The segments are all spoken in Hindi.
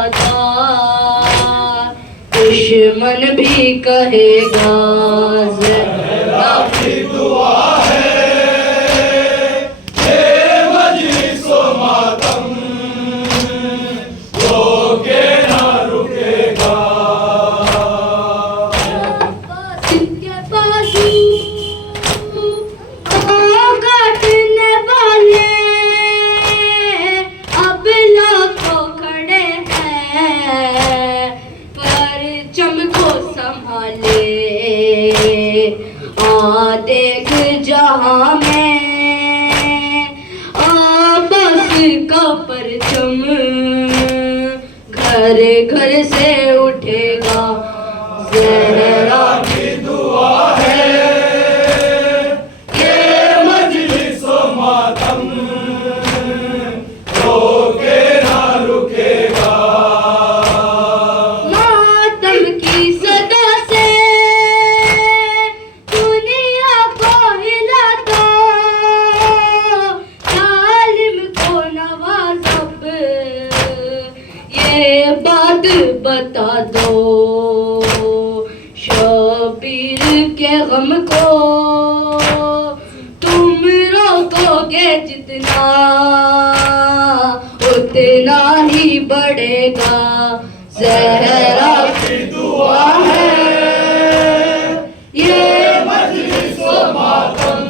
वफादार, दुश्मन भी कहेगा ज़हरा की दुआ है, ये मजलिस व मातम रोके ना रुकेगा। इनके बाजू काटने वाले अब लाखों खड़े हैं, परचम को संभाले देख जहां में बस का परचम घर घर से उठेगा, ज़हरा की दुआ है, ये मजलिस व मातम रोके ना रुकेगा। मातम की सदा से दुनिया को हिलाता, जालिम को नवाज़ब ये बात बता दो, शबीर के गम को तुम रोकोगे जितना, उतना ही बढ़ेगा, ज़हरा की दुआ है, ये मजलिस व मातम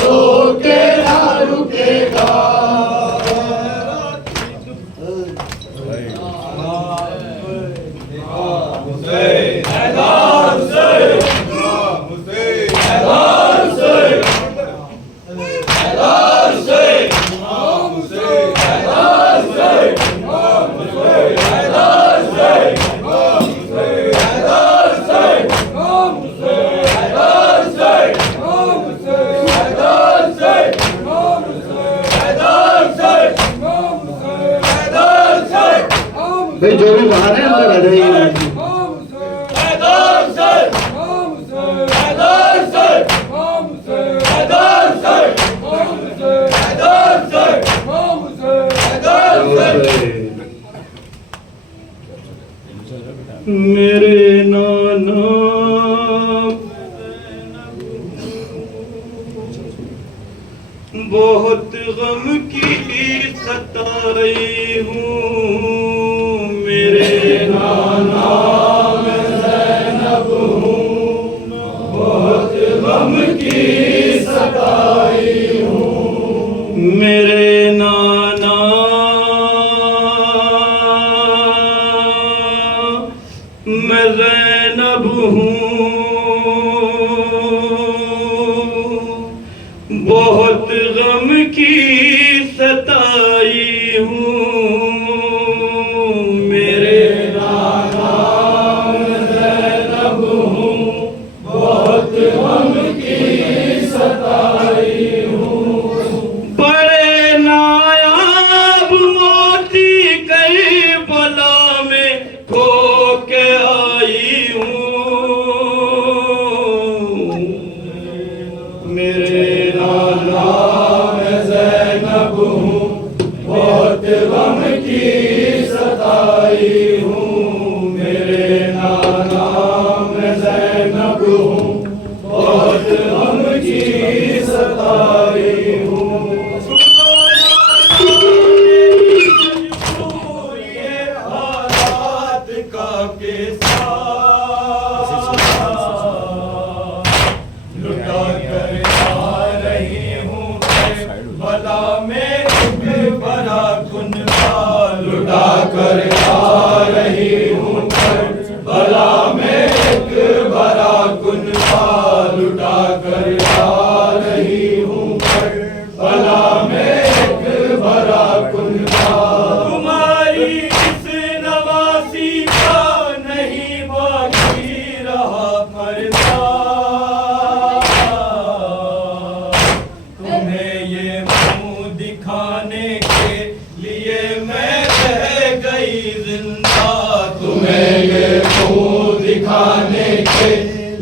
रोके ना रुकेगा। भाई जो भी बाहर है अंदर आ जाइए। मेरे नाना बहुत गम की सताई हूँ, मेरे नाना मैं ज़ैनब हूँ, बहुत गम की सताई हूँ, मेरे नाना मैं ज़ैनब हूँ, बहुत गम की सताई हूँ, मेरे नाना मैं ज़ैनब हूँ, बहुत गम की सताई हूँ, बड़े नायाब मोती कई बला में खो के आई हूँ, मेरे नाना मैं ज़ैनब हूँ, बहुत गम की सताई हूँ, मेरे नाना मैं ज़ैनब हूँ, बहुत गम की सताई हूँ। ये हालात का कैसा लुटा कर आ रही हूँ भला में एक बड़ा कुनबा, लुटा कर आ रही हूँ भला में एक बड़ा कुनबा, लुटा कर आ रही हूँ भला में एक बड़ा कुनबा, तुम्हारी इस नवासी का नहीं बाकी रहा पर्दा, तुम्हें ये मुंह दिखाने के लिए मैं रह गई जिंदा, तुम्हें ये मुंह दिखाने के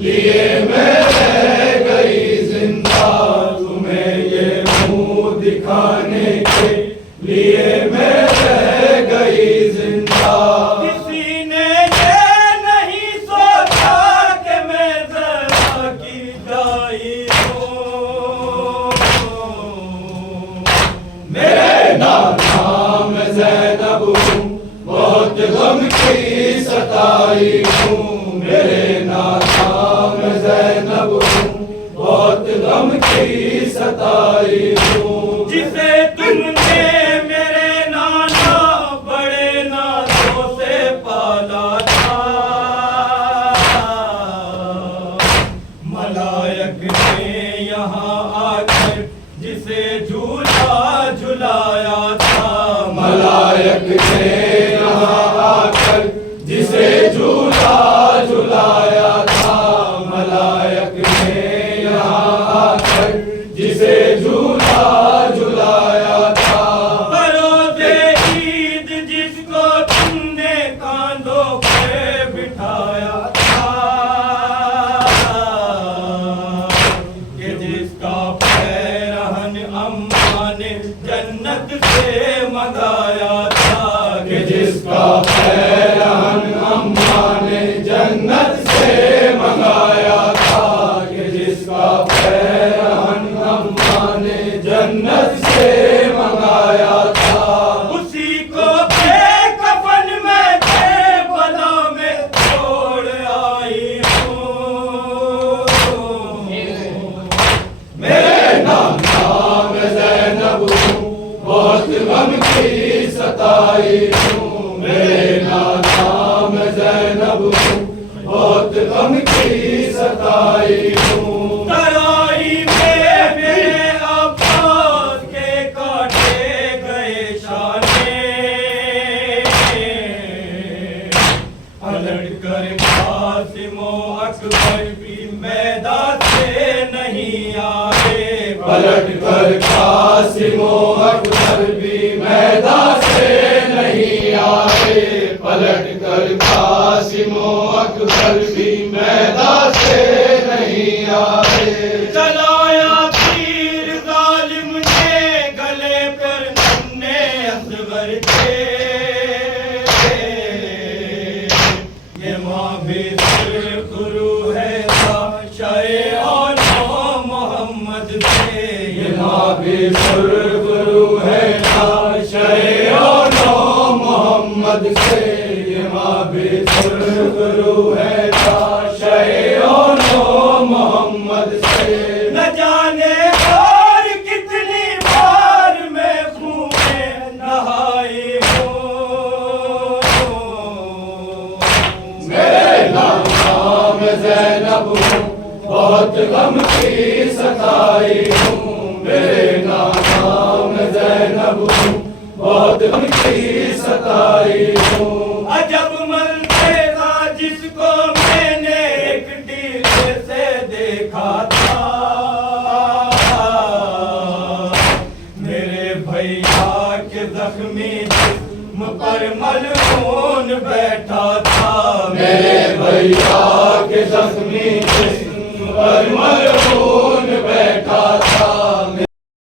लिए मैं रह गई जिंदा, तुम्हें ये मुंह दिखाने के लिए मैं रह गई मेरे नाम ज़ैनब हूँ, बहुत गम की सताई हूँ। मेरे नाम ज़ैनब हूँ, बहुत गम की सताई हूँ। जिसे तुमने मेरे नाना बड़े नाजों से पाला था, मलायक ने यहाँ आकर जिसे झूला झुलाया था। मलायक ने यहाँ आकर जिसे झूला झुलाया था। मलायक ने यहाँ आकर जिसे झूला झुलाया था। बरोज़े ईद जिसको तुमने कांधों पे बिठाया था, कि जिसका पैरहन अम्मा ने जन्नत से मंगाया था। कि जिसका पैरहन अम्मा ने जन्नत से मंगाया था। कि जिसका पैरहन अम्मा ने जन्नत से मंगाया था। उसी को बेकफन में बला में छोड़ आई हूँ। मेरे नाम ज़ैनब हूँ, बहुत गम की सताई हूँ। मेरे नाम ज़ैनब हूँ, बहुत गम की सताई हूँ। तराई में मेरे अब्बास के काटे गए शाने, पलट कर कासिम अकबर भी मैदान से नहीं आए। पलट कर कासिम अकबर भी मैदान से नहीं आए। पलट कर कासिम अकबर भी मैदान से नहीं आए। चलाया तीर जालिम ने गले पर नन्हे असगर के, ये माँ भी गुरु है शाये और मोहम्मद से। ये माँ भी गुरु है शाये और मोहम्मद से। ये माँ भी गुरु है शाये और मोहम्मद से। न जाने और कितनी बार मैं खून में नहाई हूँ। मेरे नाम ज़ैनब हूँ, बहुत गम की सताई हूँ। मेरे नाम ज़ैनब हूँ, बहुत गम की सताई हूँ। अजब मंज़र जिसको मैंने एक डीले से देखा था, मेरे भैया के जख्मी जिस्म पर मलऊन बैठा था। मेरे भैया के जख्मी जिस्म पर मलऊन